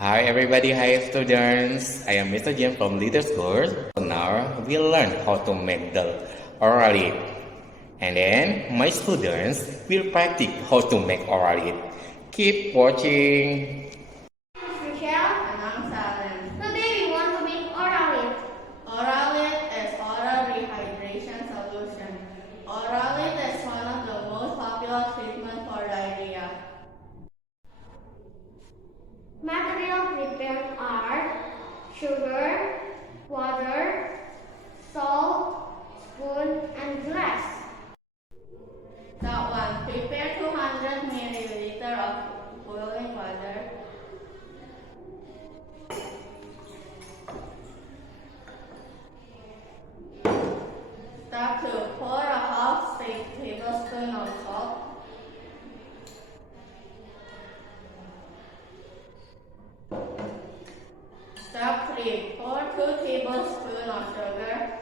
Hi everybody, hi students. I am Mr. Jim from Little School. So now we'll learn how to make the oralite. And then my students will practice how to make oralite. Keep watching. Michelle and I'm Salem. Today we want to make oralite. Oralite is oral rehydration solution. Oralite is one of the most popular treatments for diarrhea. Materials prepared are sugar, water, salt, spoon, and glass. Step 1. Prepare 200 ml of boiling water. Step 2. Pour a half tablespoon of salt. Step 3. Pour 2 tablespoons of sugar.